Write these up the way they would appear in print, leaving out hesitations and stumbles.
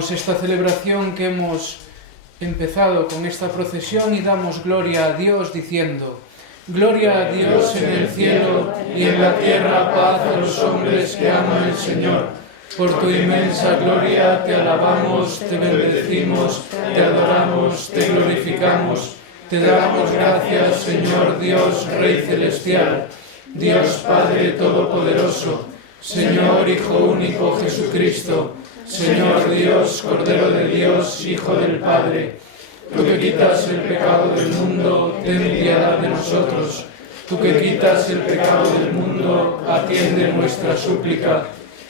Abrimos esta celebración que hemos empezado con esta procesión y damos gloria a Dios diciendo: Gloria a Dios en el cielo y en la tierra paz a los hombres que aman al Señor. Por tu inmensa gloria te alabamos, te bendecimos, te adoramos, te glorificamos. Te damos gracias, Señor Dios, Rey celestial, Dios Padre Todopoderoso, Señor Hijo único Jesucristo, Señor Dios, Cordero de Dios, Hijo del Padre. Tú que quitas el pecado del mundo, ten piedad de nosotros. Tú que quitas el pecado del mundo, atiende nuestra súplica.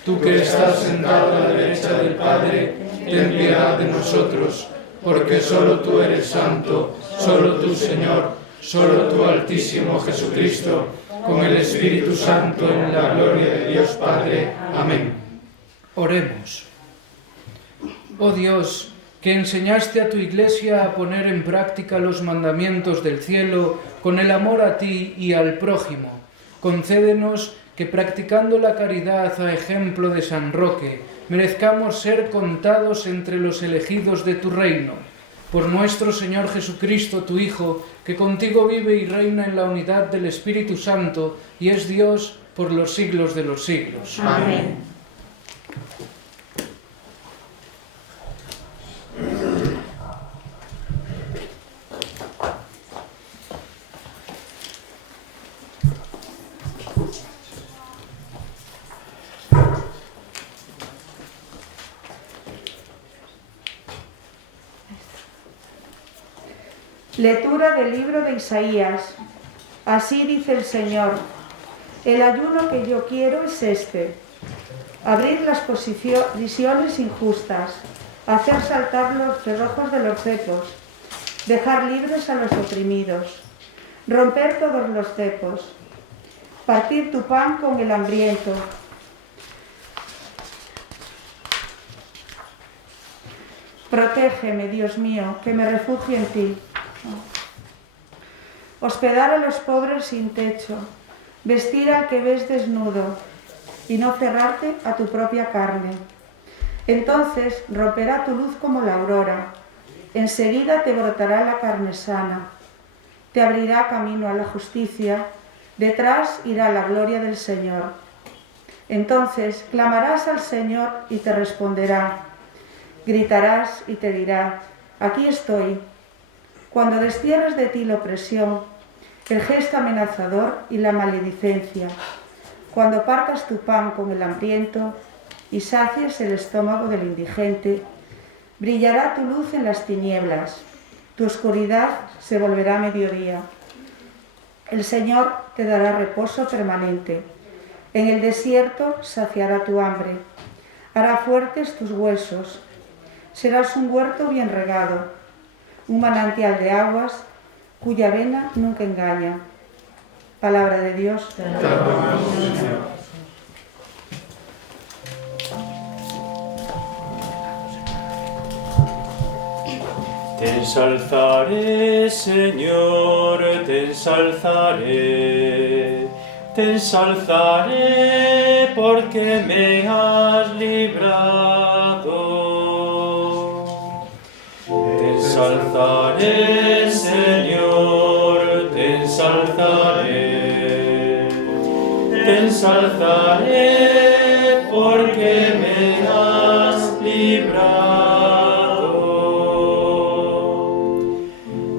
Tú que estás sentado a la derecha del Padre, ten piedad de nosotros. Porque solo tú eres santo, solo tú, Señor, solo tú, Altísimo Jesucristo, con el Espíritu Santo en la gloria de Dios Padre. Amén. Oremos. Oh Dios, que enseñaste a tu Iglesia a poner en práctica los mandamientos del cielo con el amor a ti y al prójimo, concédenos que practicando la caridad a ejemplo de San Roque, merezcamos ser contados entre los elegidos de tu reino. Por nuestro Señor Jesucristo, tu Hijo, que contigo vive y reina en la unidad del Espíritu Santo y es Dios por los siglos de los siglos. Amén. Lectura del libro de Isaías. Así dice el Señor: el ayuno que yo quiero es este: abrir las prisiones injustas, hacer saltar los cerrojos de los cepos, dejar libres a los oprimidos, romper todos los cepos, partir tu pan con el hambriento, protégeme, Dios mío, que me refugio en ti. Hospedar a los pobres sin techo, vestir al que ves desnudo y no cerrarte a tu propia carne. Entonces romperá tu luz como la aurora, enseguida te brotará la carne sana, te abrirá camino a la justicia, detrás irá la gloria del Señor. Entonces clamarás al Señor y te responderá, gritarás y te dirá: aquí estoy. Cuando destierres de ti la opresión, el gesto amenazador y la maledicencia, cuando partas tu pan con el hambriento y sacies el estómago del indigente, brillará tu luz en las tinieblas, tu oscuridad se volverá mediodía. El Señor te dará reposo permanente, en el desierto saciará tu hambre, hará fuertes tus huesos, serás un huerto bien regado, un manantial de aguas cuya vena nunca engaña. Palabra de Dios. Te alabamos, Señor. Te ensalzaré, Señor, te ensalzaré porque me has librado. Te ensalzaré, Señor, te ensalzaré porque me has librado.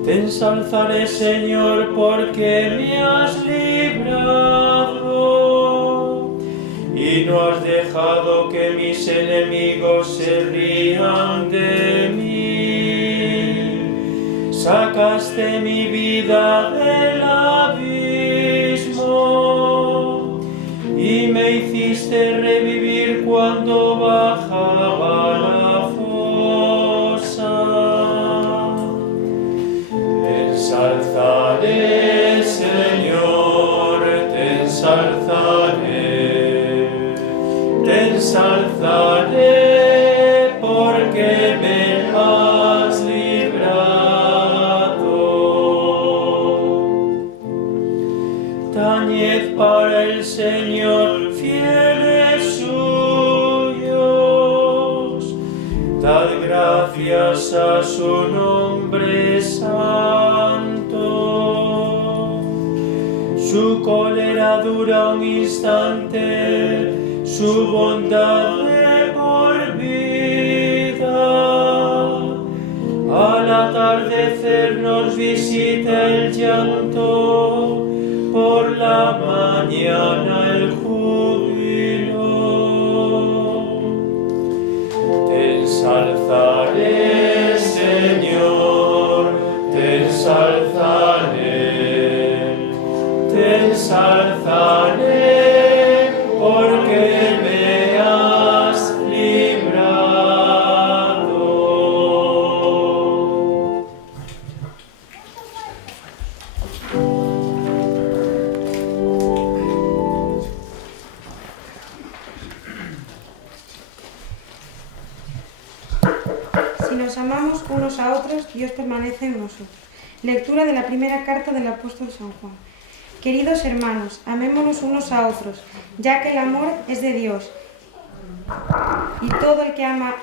Te ensalzaré, Señor, porque me has librado y no has dejado que mis enemigos se rían de mí. Sacaste mi vida del abismo y me hiciste revivir cuando bajaba la fosa. Te ensalzaré, Señor, te ensalzaré porque me has librado. Tañed para el Señor, fieles suyos, dad Su cólera dura un instante, su bondad de por vida. Al atardecer nos visita el llanto, por la mañana el júbilo. Te ensalzaré, Señor, te ensalzaré, te ensalzaré, porque me has librado. Si nos amamos unos a otros, Dios permanece en nosotros. Lectura de la primera carta del apóstol San Juan. Queridos hermanos, amémonos unos a otros, ya que el amor es de Dios. Y todo el que ama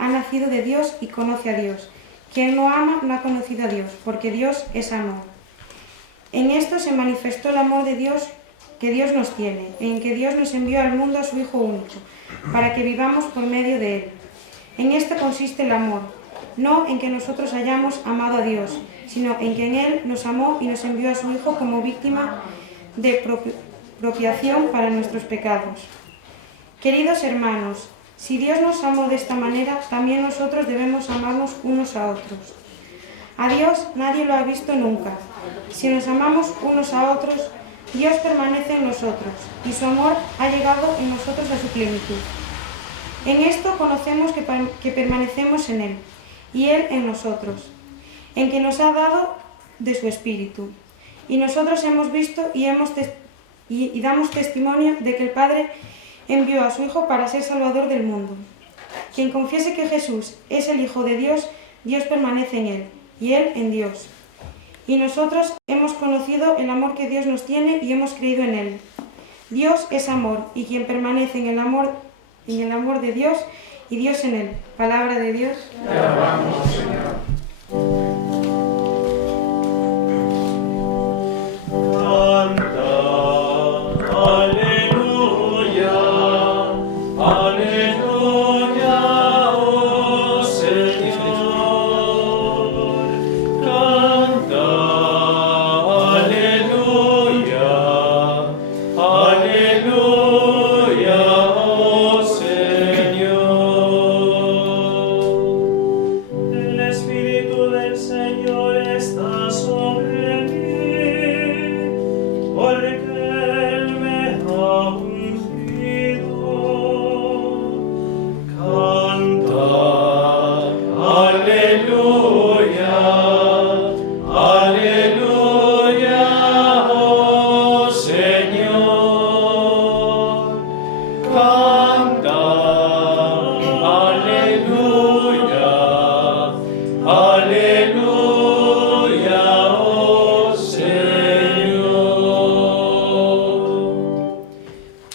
ha nacido de Dios y conoce a Dios. Quien no ama no ha conocido a Dios, porque Dios es amor. En esto se manifestó el amor de Dios que Dios nos tiene, en que Dios nos envió al mundo a su Hijo único, para que vivamos por medio de Él. En esto consiste el amor, no en que nosotros hayamos amado a Dios, sino en que en Él nos amó y nos envió a su Hijo como víctima de propiación para nuestros pecados. Queridos hermanos, si Dios nos amó de esta manera, también nosotros debemos amarnos unos a otros. A Dios nadie lo ha visto nunca. Si nos amamos unos a otros, Dios permanece en nosotros y su amor ha llegado en nosotros a su plenitud. En esto conocemos que permanecemos en Él y Él en nosotros, en que nos ha dado de su Espíritu. Y nosotros hemos visto y damos testimonio de que el Padre envió a su Hijo para ser Salvador del mundo. Quien confiese que Jesús es el Hijo de Dios, Dios permanece en Él y Él en Dios. Y nosotros hemos conocido el amor que Dios nos tiene y hemos creído en Él. Dios es amor, y quien permanece en el amor de Dios y Dios en Él. Palabra de Dios. Te alabamos, Señor.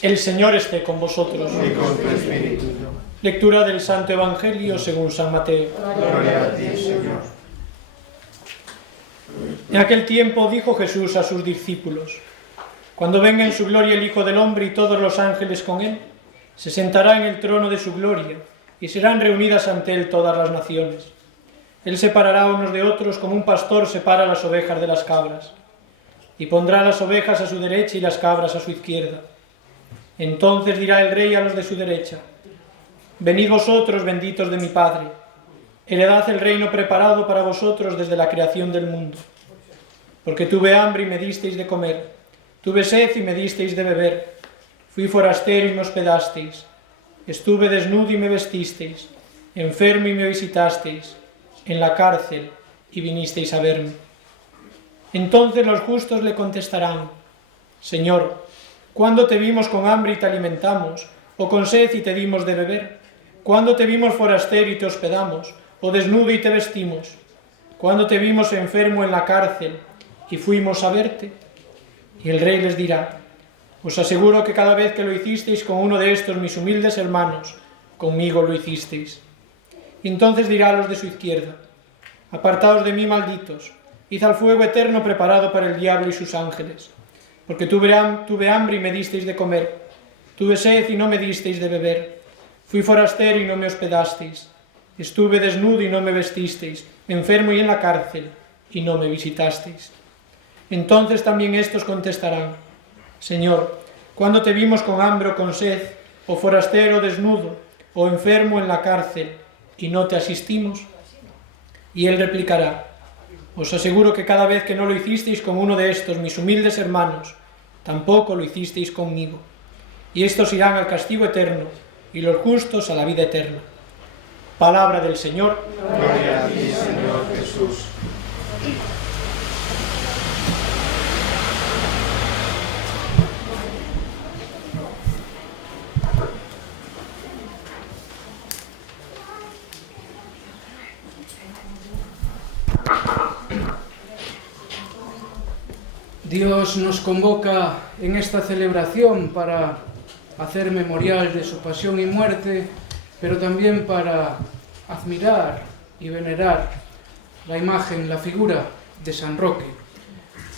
El Señor esté con vosotros. Y con tu espíritu. Lectura del Santo Evangelio según San Mateo. Gloria a ti, Señor. En aquel tiempo dijo Jesús a sus discípulos: Cuando venga en su gloria el Hijo del Hombre y todos los ángeles con él, se sentará en el trono de su gloria y serán reunidas ante él todas las naciones. Él separará unos de otros como un pastor separa las ovejas de las cabras, y pondrá las ovejas a su derecha y las cabras a su izquierda. Entonces dirá el Rey a los de su derecha: Venid vosotros, benditos de mi Padre, heredad el reino preparado para vosotros desde la creación del mundo. Porque tuve hambre y me disteis de comer, tuve sed y me disteis de beber, fui forastero y me hospedasteis, estuve desnudo y me vestisteis, enfermo y me visitasteis, en la cárcel y vinisteis a verme. Entonces los justos le contestarán: Señor, ¿cuándo te vimos con hambre y te alimentamos, o con sed y te dimos de beber? ¿Cuándo te vimos forastero y te hospedamos, o desnudo y te vestimos? ¿Cuándo te vimos enfermo en la cárcel y fuimos a verte? Y el Rey les dirá: Os aseguro que cada vez que lo hicisteis con uno de estos mis humildes hermanos, conmigo lo hicisteis. Y entonces dirá a los de su izquierda: Apartaos de mí, malditos, id al fuego eterno preparado para el diablo y sus ángeles. porque tuve hambre y me disteis de comer, tuve sed y no me disteis de beber, fui forastero y no me hospedasteis, estuve desnudo y no me vestisteis, enfermo y en la cárcel y no me visitasteis. Entonces también estos contestarán: Señor, ¿cuándo te vimos con hambre o con sed, o forastero o desnudo, o enfermo en la cárcel, y no te asistimos? Y él replicará: os aseguro que cada vez que no lo hicisteis con uno de estos mis humildes hermanos, tampoco lo hicisteis conmigo. Y estos irán al castigo eterno, y los justos a la vida eterna. Palabra del Señor. Gloria a ti, Señor Jesús. Dios nos convoca en esta celebración para hacer memorial de su pasión y muerte, pero también para admirar y venerar la imagen, la figura de San Roque.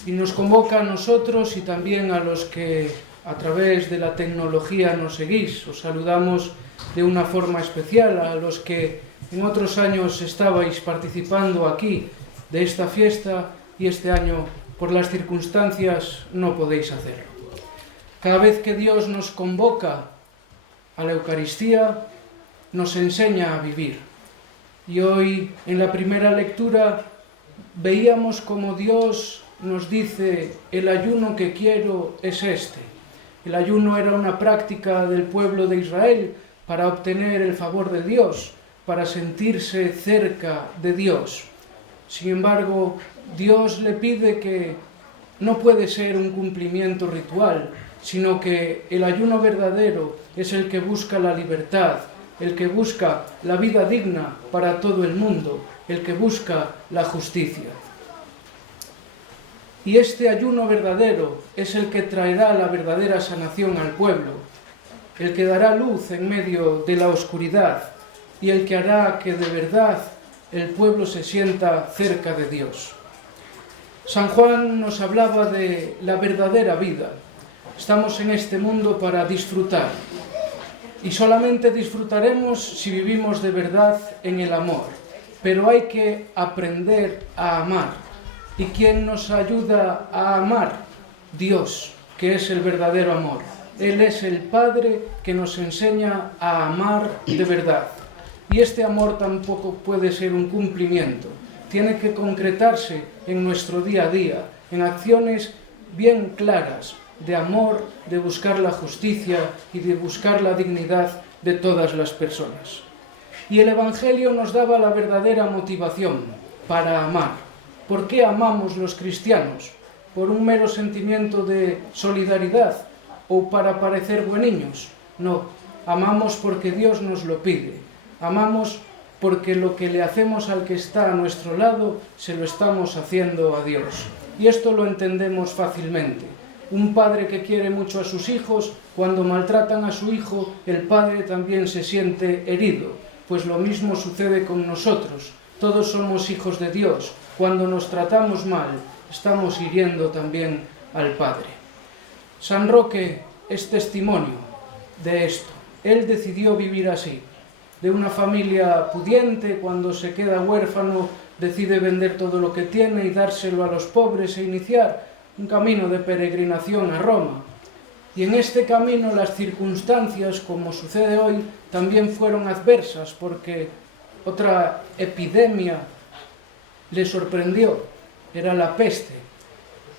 Y nos convoca a nosotros y también a los que a través de la tecnología nos seguís. Os saludamos de una forma especial a los que en otros años estabais participando aquí de esta fiesta y este año por las circunstancias no podéis hacerlo. Cada vez que Dios nos convoca a la Eucaristía, nos enseña a vivir. Y hoy, en la primera lectura, veíamos como Dios nos dice: el ayuno que quiero es este. El ayuno era una práctica del pueblo de Israel para obtener el favor de Dios, para sentirse cerca de Dios. Sin embargo, Dios le pide que no puede ser un cumplimiento ritual, sino que el ayuno verdadero es el que busca la libertad, el que busca la vida digna para todo el mundo, el que busca la justicia. Y este ayuno verdadero es el que traerá la verdadera sanación al pueblo, el que dará luz en medio de la oscuridad y el que hará que de verdad el pueblo se sienta cerca de Dios. San Juan nos hablaba de la verdadera vida. Estamos en este mundo para disfrutar, y solamente disfrutaremos si vivimos de verdad en el amor. Pero hay que aprender a amar. ¿Y quién nos ayuda a amar? Dios, que es el verdadero amor. Él es el Padre que nos enseña a amar de verdad. Y este amor tampoco puede ser un cumplimiento. Tiene que concretarse en nuestro día a día, en acciones bien claras de amor, de buscar la justicia y de buscar la dignidad de todas las personas. Y el Evangelio nos daba la verdadera motivación para amar. ¿Por qué amamos los cristianos? ¿Por un mero sentimiento de solidaridad o para parecer bueniños? No, amamos porque Dios nos lo pide. Amamos porque lo que le hacemos al que está a nuestro lado se lo estamos haciendo a Dios. Y esto lo entendemos fácilmente. Un padre que quiere mucho a sus hijos, cuando maltratan a su hijo, el padre también se siente herido. Pues lo mismo sucede con nosotros. Todos somos hijos de Dios. Cuando nos tratamos mal, estamos hiriendo también al Padre. San Roque es testimonio de esto. Él decidió vivir así. De una familia pudiente, cuando se queda huérfano, decide vender todo lo que tiene y dárselo a los pobres e iniciar un camino de peregrinación a Roma. Y en este camino las circunstancias, como sucede hoy, también fueron adversas, porque otra epidemia le sorprendió, era la peste.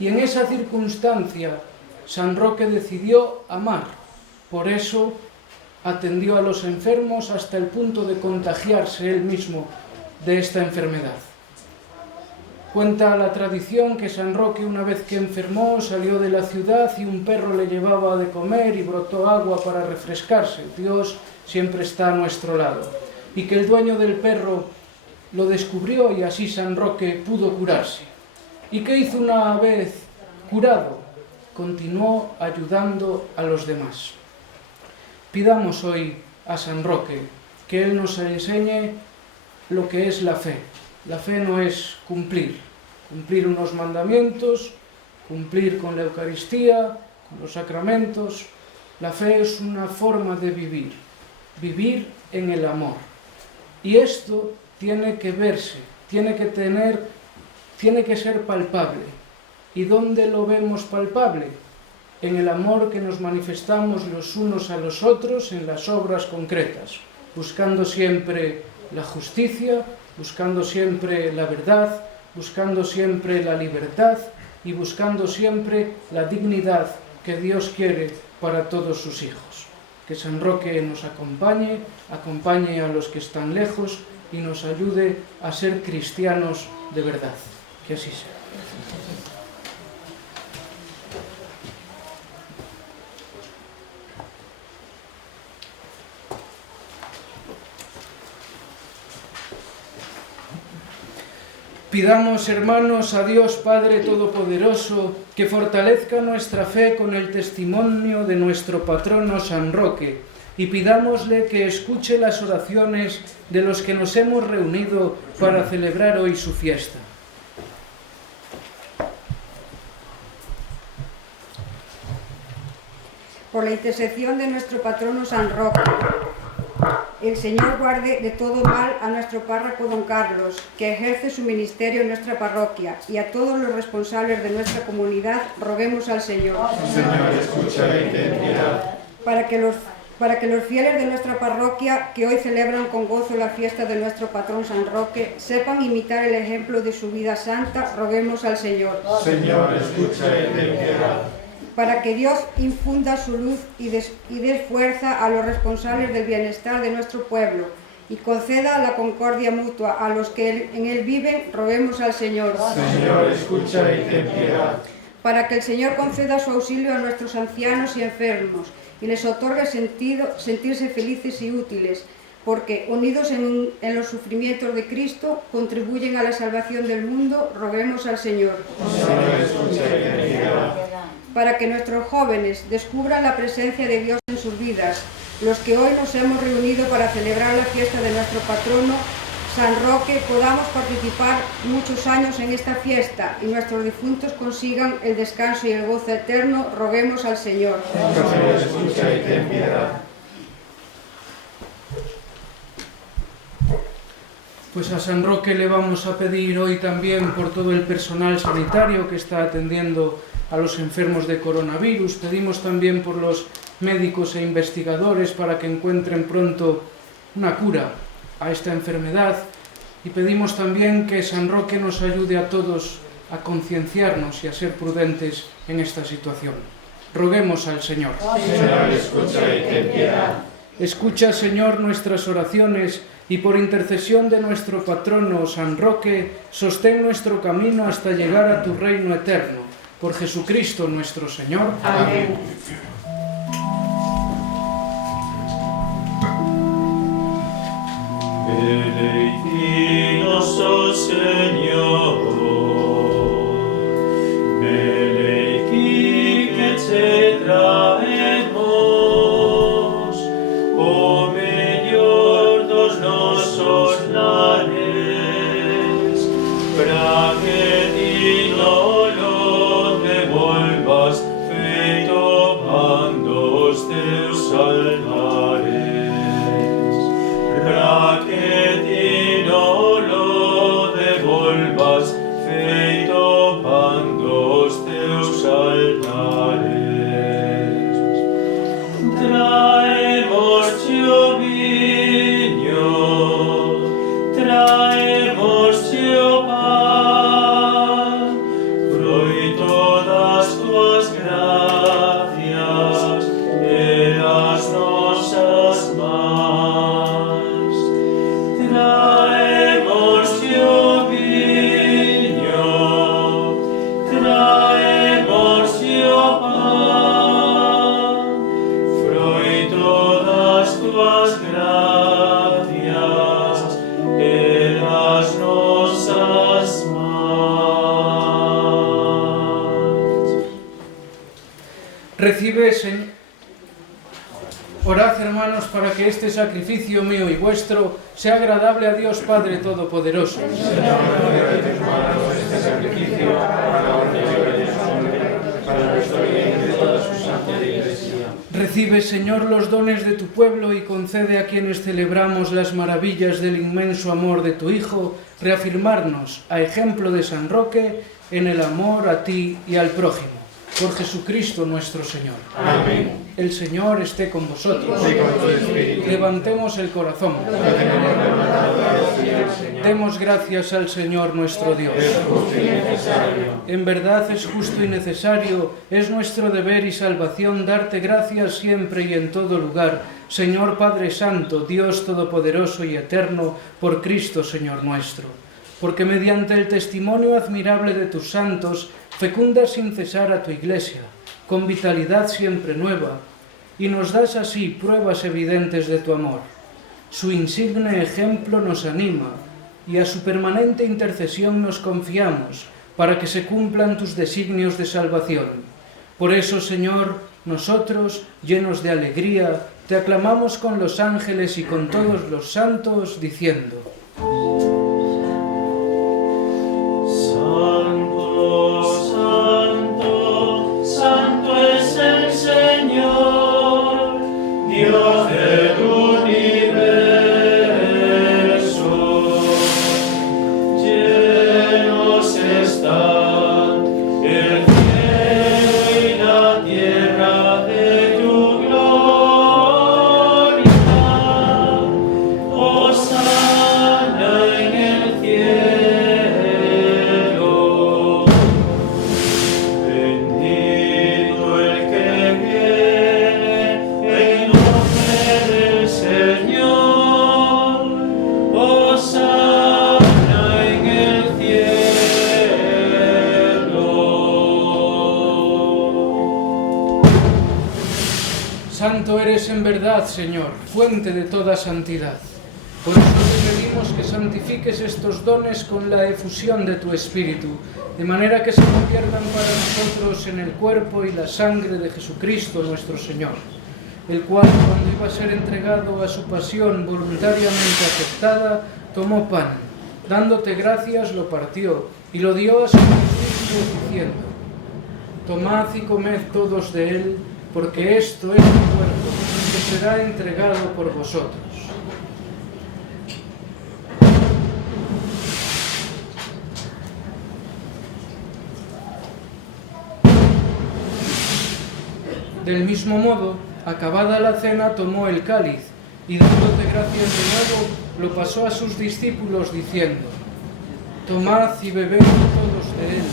Y en esa circunstancia San Roque decidió amar. Por eso atendió a los enfermos hasta el punto de contagiarse él mismo de esta enfermedad. Cuenta la tradición que San Roque, una vez que enfermó, salió de la ciudad y un perro le llevaba de comer y brotó agua para refrescarse. Dios siempre está a nuestro lado. Y que el dueño del perro lo descubrió y así San Roque pudo curarse. ¿Y qué hizo una vez curado? Continuó ayudando a los demás. Pidamos hoy a San Roque que Él nos enseñe lo que es la fe. La fe no es cumplir unos mandamientos cumplir con la Eucaristía, con los sacramentos. La fe es una forma de vivir, vivir en el amor. Y esto tiene que verse, tiene que ser palpable. ¿Y dónde lo vemos palpable? En el amor que nos manifestamos los unos a los otros en las obras concretas, buscando siempre la justicia, buscando siempre la verdad, buscando siempre la libertad y buscando siempre la dignidad que Dios quiere para todos sus hijos. Que San Roque nos acompañe, acompañe a los que están lejos y nos ayude a ser cristianos de verdad. Que así sea. Pidamos, hermanos, a Dios Padre Todopoderoso, que fortalezca nuestra fe con el testimonio de nuestro patrono San Roque, y pidámosle que escuche las oraciones de los que nos hemos reunido para celebrar hoy su fiesta. Por la intercesión de nuestro patrono San Roque, el Señor guarde de todo mal a nuestro párroco don Carlos, que ejerce su ministerio en nuestra parroquia, y a todos los responsables de nuestra comunidad, roguemos al Señor. Señor, escucha y ten piedad. Para que los fieles de nuestra parroquia, que hoy celebran con gozo la fiesta de nuestro patrón San Roque, sepan imitar el ejemplo de su vida santa, roguemos al Señor. Señor, escucha y ten piedad. Para que Dios infunda su luz y dé fuerza a los responsables del bienestar de nuestro pueblo y conceda la concordia mutua a los que en él viven, roguemos al Señor. Señor, escucha y ten piedad. Para que el Señor conceda su auxilio a nuestros ancianos y enfermos y les otorgue sentirse felices y útiles, porque unidos en los sufrimientos de Cristo contribuyen a la salvación del mundo, roguemos al Señor. Señor, escucha y ten piedad. Para que nuestros jóvenes descubran la presencia de Dios en sus vidas, los que hoy nos hemos reunido para celebrar la fiesta de nuestro patrono, San Roque, podamos participar muchos años en esta fiesta y nuestros difuntos consigan el descanso y el gozo eterno, roguemos al Señor. Señor, escucha y ten piedad. Pues a San Roque le vamos a pedir hoy también por todo el personal sanitario que está atendiendo a los enfermos de coronavirus. Pedimos también por los médicos e investigadores para que encuentren pronto una cura a esta enfermedad, y pedimos también que San Roque nos ayude a todos a concienciarnos y a ser prudentes en esta situación. Roguemos al Señor. Señor, escucha y ten piedad. Escucha, Señor, nuestras oraciones y por intercesión de nuestro patrono San Roque, sostén nuestro camino hasta llegar a tu reino eterno. Por Jesucristo nuestro Señor. Amén. Benedictinos, oh Señor, benedicti que te traemos, o mellor dos nosos lares, para que ti no lo devolvas, feito pan dos teus altares, para que ti no lo devolvas, feito pan dos teus altares. Traemos o viño, traemos o pan, froito das tuas gracias e das nosas mans. Traemos o viño, traemos o pan, froito das tuas gracias e das nosas mans. Recibe, Señor. Orad, hermanos, para que este sacrificio mío y vuestro sea agradable a Dios Padre Todopoderoso. Señor, no dejes de tus manos este sacrificio para la honra y gloria de su nombre. Recibe, Señor, los dones de tu pueblo y concede a quienes celebramos las maravillas del inmenso amor de tu Hijo, reafirmarnos, a ejemplo de San Roque, en el amor a ti y al prójimo. Por Jesucristo nuestro Señor. Amén. El Señor esté con vosotros. Y con tu espíritu. Levantemos el corazón. Demos gracias al Señor nuestro Dios. Es justo y necesario. En verdad es justo y necesario, es nuestro deber y salvación darte gracias siempre y en todo lugar, Señor Padre Santo, Dios Todopoderoso y Eterno, por Cristo Señor nuestro. Porque mediante el testimonio admirable de tus santos, fecundas sin cesar a tu Iglesia, con vitalidad siempre nueva, y nos das así pruebas evidentes de tu amor. Su insigne ejemplo nos anima, y a su permanente intercesión nos confiamos, para que se cumplan tus designios de salvación. Por eso, Señor, nosotros, llenos de alegría, te aclamamos con los ángeles y con todos los santos, diciendo: Santo, santo es el Señor, Dios del universo. Llenos están el cielo y la tierra de tu gloria. Hosana en el cielo. Bendito el que viene en nombre del Señor. Hosana en el cielo. Santo eres en verdad, Señor, fuente de toda santidad. Por eso te pedimos que santifiques estos dones con la efusión de tu Espíritu, de manera que se conviertan para nosotros en el cuerpo y la sangre de Jesucristo nuestro Señor, el cual, cuando iba a ser entregado a su pasión voluntariamente aceptada, tomó pan, dándote gracias, lo partió y lo dio a sus discípulos diciendo: Tomad y comed todos de él, porque esto es mi cuerpo, que será entregado por vosotros. Del mismo modo, acabada la cena, tomó el cáliz y, dándote gracias de nuevo, lo pasó a sus discípulos diciendo: Tomad y bebed todos de él,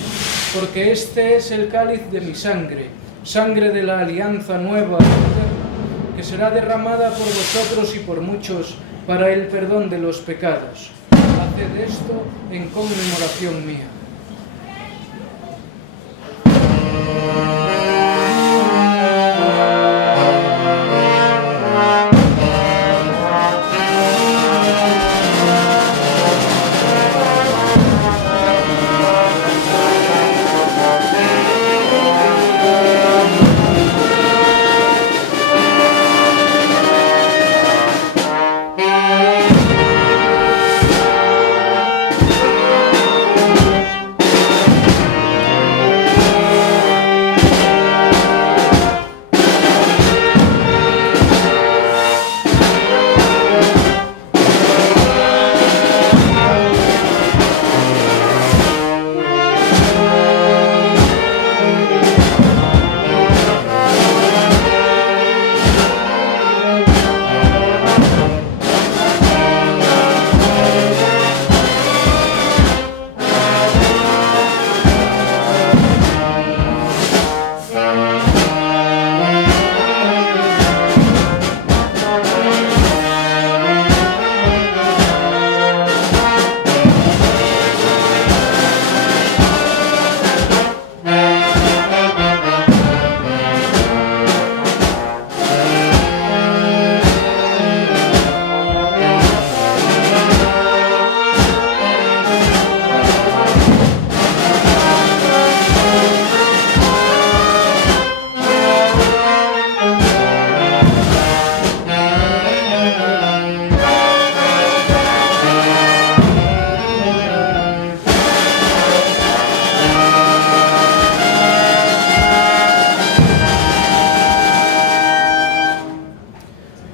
porque este es el cáliz de mi sangre, sangre de la alianza nueva y eterna, que será derramada por vosotros y por muchos para el perdón de los pecados. Haced esto en conmemoración mía.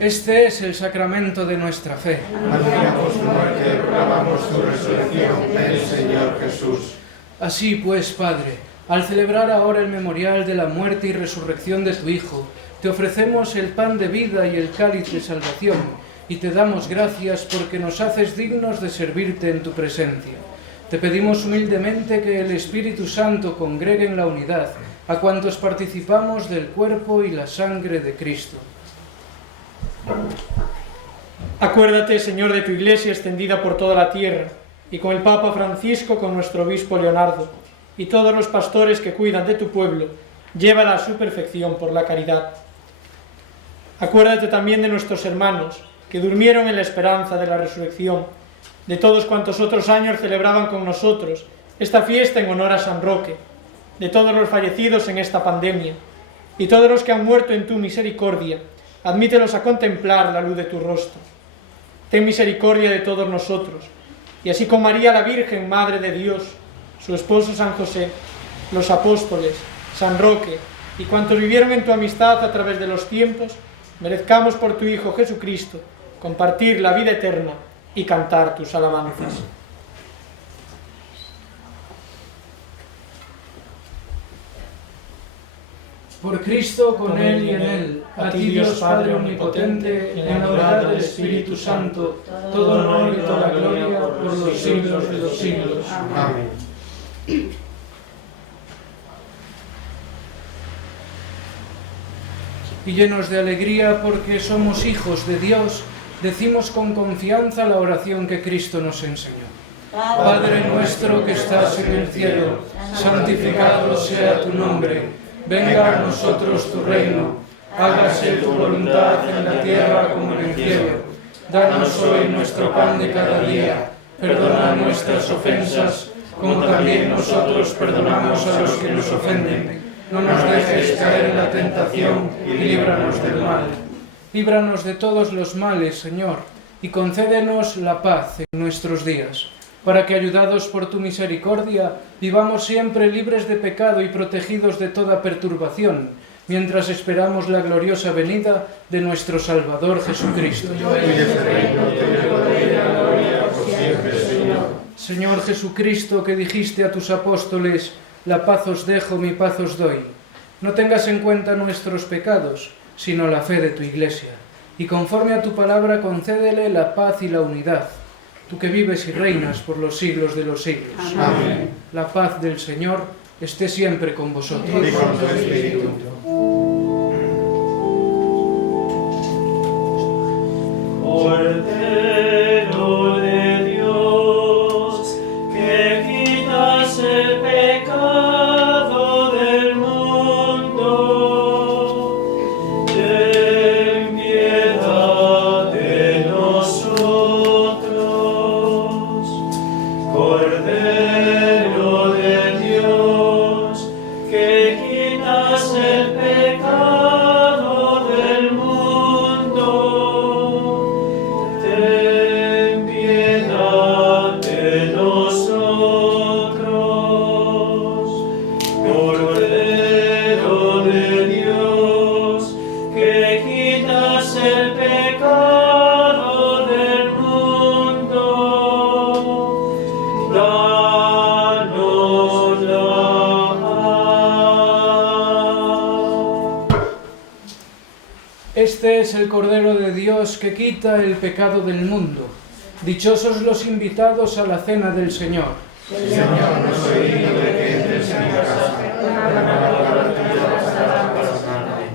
Este es el sacramento de nuestra fe. Anunciamos tu muerte, proclamamos tu resurrección, ven Señor Jesús. Así pues, Padre, al celebrar ahora el memorial de la muerte y resurrección de tu Hijo, te ofrecemos el pan de vida y el cáliz de salvación, y te damos gracias porque nos haces dignos de servirte en tu presencia. Te pedimos humildemente que el Espíritu Santo congregue en la unidad a cuantos participamos del cuerpo y la sangre de Cristo. Acuérdate, Señor, de tu Iglesia extendida por toda la tierra, y con el Papa Francisco, con nuestro obispo Leonardo, y todos los pastores que cuidan de tu pueblo, llévala a su perfección por la caridad. Acuérdate también de nuestros hermanos, que durmieron en la esperanza de la resurrección, de todos cuantos otros años celebraban con nosotros esta fiesta en honor a San Roque, de todos los fallecidos en esta pandemia, y todos los que han muerto en tu misericordia, admítelos a contemplar la luz de tu rostro. Ten misericordia de todos nosotros, y así con María la Virgen, Madre de Dios, su esposo San José, los apóstoles, San Roque, y cuantos vivieron en tu amistad a través de los tiempos, merezcamos por tu Hijo Jesucristo compartir la vida eterna y cantar tus alabanzas. Por Cristo, con Él y en Él, a ti Dios Padre Omnipotente, en la unidad del Espíritu Santo, todo honor y toda gloria por los siglos de los siglos. Amén. Y llenos de alegría porque somos hijos de Dios, decimos con confianza la oración que Cristo nos enseñó. Padre nuestro que estás en el cielo, santificado sea tu nombre. Venga a nosotros tu reino, hágase tu voluntad en la tierra como en el cielo. Danos hoy nuestro pan de cada día, perdona nuestras ofensas, como también nosotros perdonamos a los que nos ofenden. No nos dejes caer en la tentación y líbranos del mal. Líbranos de todos los males, Señor, y concédenos la paz en nuestros días, para que, ayudados por tu misericordia, vivamos siempre libres de pecado y protegidos de toda perturbación, mientras esperamos la gloriosa venida de nuestro Salvador Jesucristo. Señor Jesucristo, que dijiste a tus apóstoles, la paz os dejo, mi paz os doy, no tengas en cuenta nuestros pecados, sino la fe de tu Iglesia, y conforme a tu palabra concédele la paz y la unidad, tú que vives y reinas por los siglos de los siglos. Amén. La paz del Señor esté siempre con vosotros. Y con tu espíritu. Cordero de Dios, que quitas el pecado del mundo, ten piedad de nosotros. Cordero de Dios, que quitas el pecado del mundo, ten piedad de nosotros. Cordero de Dios, que quitas el pecado del mundo, danos la paz. Este es el Cordero de Dios que quita el pecado del mundo. Dichosos los invitados a la cena del Señor. Señor, no soy digno de que entres en mi casa, pero una palabra tuya bastará para sanarme.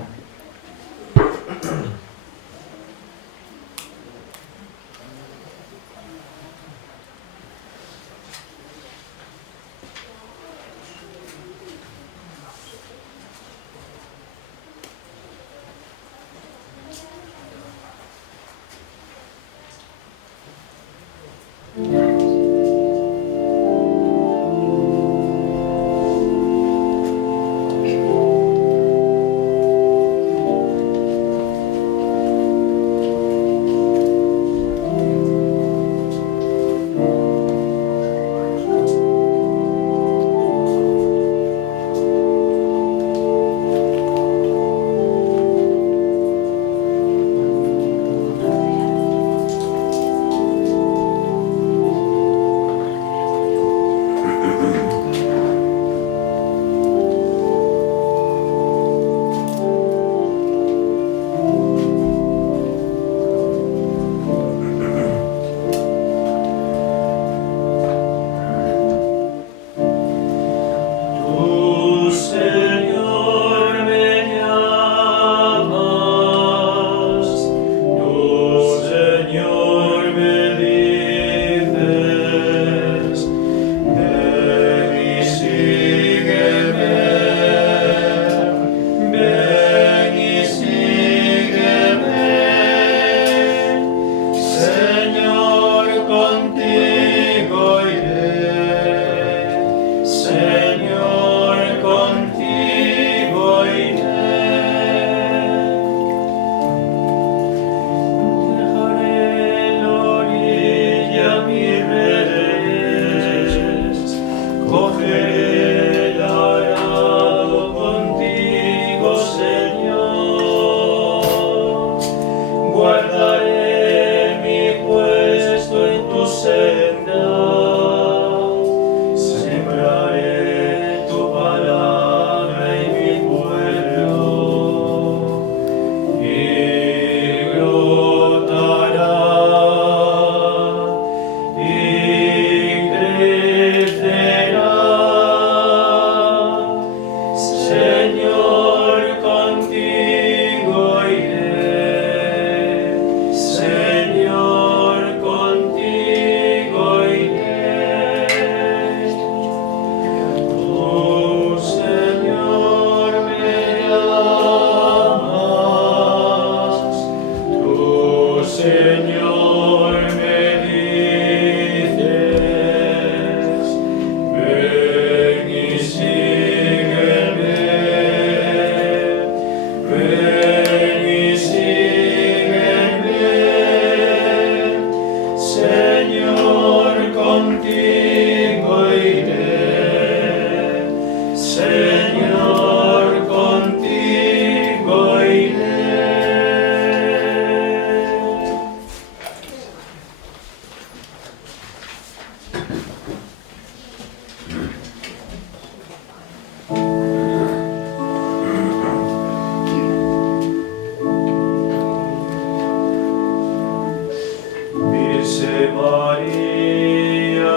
Tú, Señor, me llamas, tú, Señor, me dices, ven y sígueme, ven y sígueme, Señor, contigo iré, Señor, contigo iré. Dejaré en la orilla mis redes, cogeré el arado contigo, Señor. Guardaré mi puesto en tu senda, sembraré tu palabra en mi pueblo, y brotará y crecerá. Señor, contigo iré, Señor, contigo iré. Oh, Señor, me llamas, tú, Señor, me dices, ven y sígueme, ven y sígueme, Señor, contigo iré, Señor, contigo iré. Virgen María,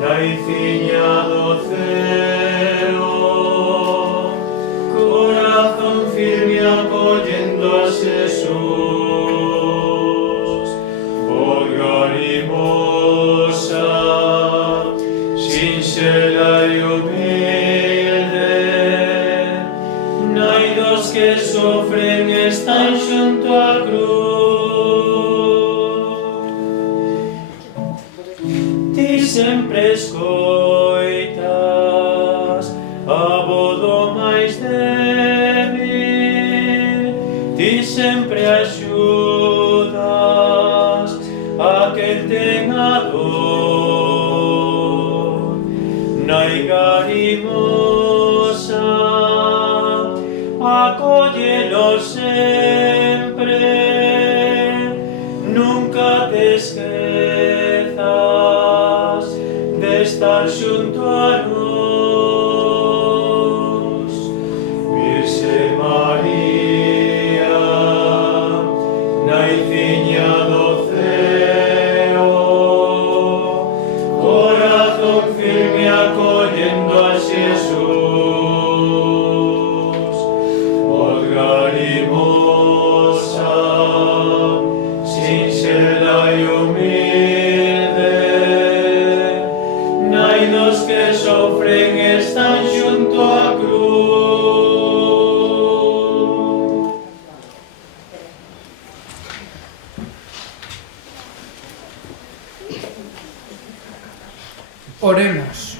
naiciña do ceo, corazón firme acollendo a Jesús, voz garimosa, sinxela e humilde, naidos que sofren están xunto a cruz. Ti sempre escoitas a voz do máis débil, ti sempre axudas a quen ten a dor. Nai garimosa, acóllelo sempre, nunca te esquezas de estar xunto a nos. Virgen María, naiciña do ceo, corazón firme acollendo a Jesús, voz garimosa, sinxela e humilde, naidos que sofren están xunto a cruz. Oremos.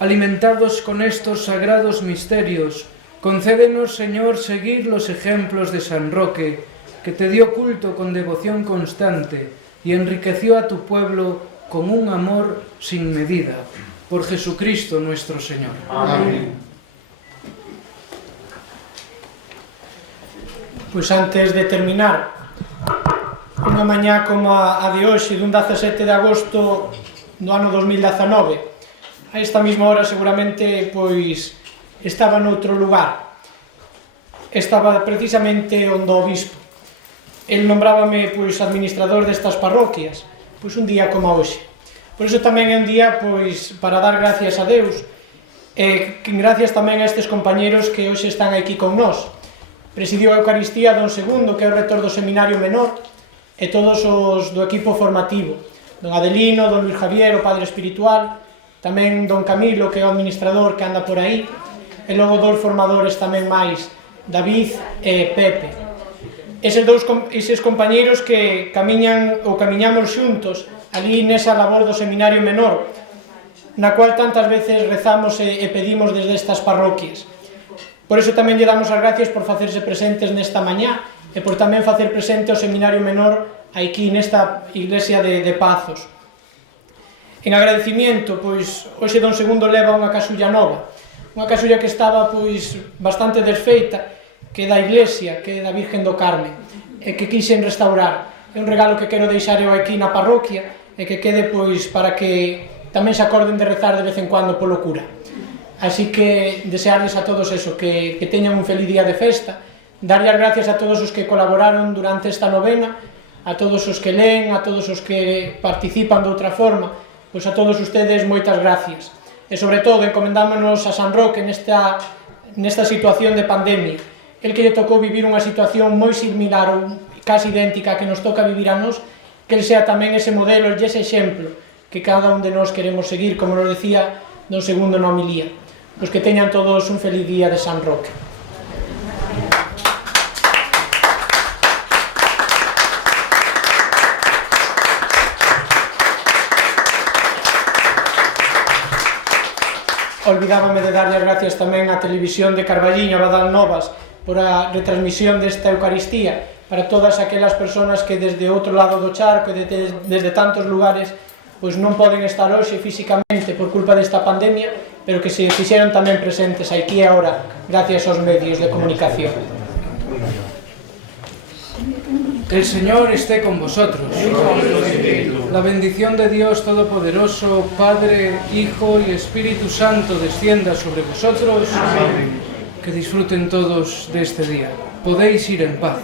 Alimentados con estos sagrados misterios, concédenos, Señor, seguir los ejemplos de San Roque, que te dio culto con devoción constante y enriqueció a tu pueblo con un amor sin medida. Por Jesucristo nuestro Señor. Amén. Pois antes de terminar, unha mañá como a de hoxe, dun 17 de agosto do ano 2019, a esta mesma hora seguramente pois estaba noutro lugar. Estaba precisamente onde o obispo. El nombrábame pois administrador destas parroquias, pois un día como hoxe. Por iso tamén é un día pois para dar gracias a Deus, e gracias tamén a estes compañeros que hoxe están aquí con nós. Presidiu a Eucaristía don Segundo, que é o rector do Seminario Menor, e todos os do equipo formativo, don Adelino, don Luis Javier, o padre espiritual, tamén don Camilo, que é o administrador que anda por aí, e logo dous formadores tamén máis, David e Pepe. Eses compañeros que camiñamos xuntos ali nesa labor do Seminario Menor, na cual tantas veces rezamos e pedimos desde estas parroquias. Por iso tamén lle damos as gracias por facerse presentes nesta mañá e por tamén facer presente o Seminario Menor aquí nesta iglesia de Pazos. En agradecimiento, pois, hoxe don Segundo leva unha casulla nova, unha casulla que estaba pois bastante desfeita, que é da iglesia, que é da Virgen do Carme, e que quixen restaurar. É un regalo que quero deixar eu aquí na parroquia, e que quede pois para que tamén se acorden de rezar de vez en cuando polo cura. Así que desearles a todos eso, que teñan un feliz día de festa, darlle as gracias a todos os que colaboraron durante esta novena, a todos os que leen, a todos os que participan de outra forma, pois a todos ustedes moitas gracias. E sobre todo encomendámonos a San Roque nesta situación de pandemia. El que lle tocou vivir unha situación moi similar ou casi idéntica que nos toca vivir a nós, que el sea tamén ese modelo e ese exemplo que cada un de nós queremos seguir, como nos decía don Segundo na homilía. Pois que teñan todos un feliz día de San Roque. Olvidábame de darlle as gracias tamén á Televisión de Carballiño, a Badal Novas, por a retransmisión desta Eucaristía, para todas aquelas persoas que desde outro lado do charco e desde tantos lugares pois non poden estar hoxe físicamente por culpa desta pandemia, pero que se fixeron tamén presentes aquí e agora gracias aos medios de comunicación. El Señor esté con vosotros. La bendición de Dios Todopoderoso, Padre, Hijo y Espíritu Santo descienda sobre vosotros. Amén. Que disfruten todos de este día. Podéis ir en paz.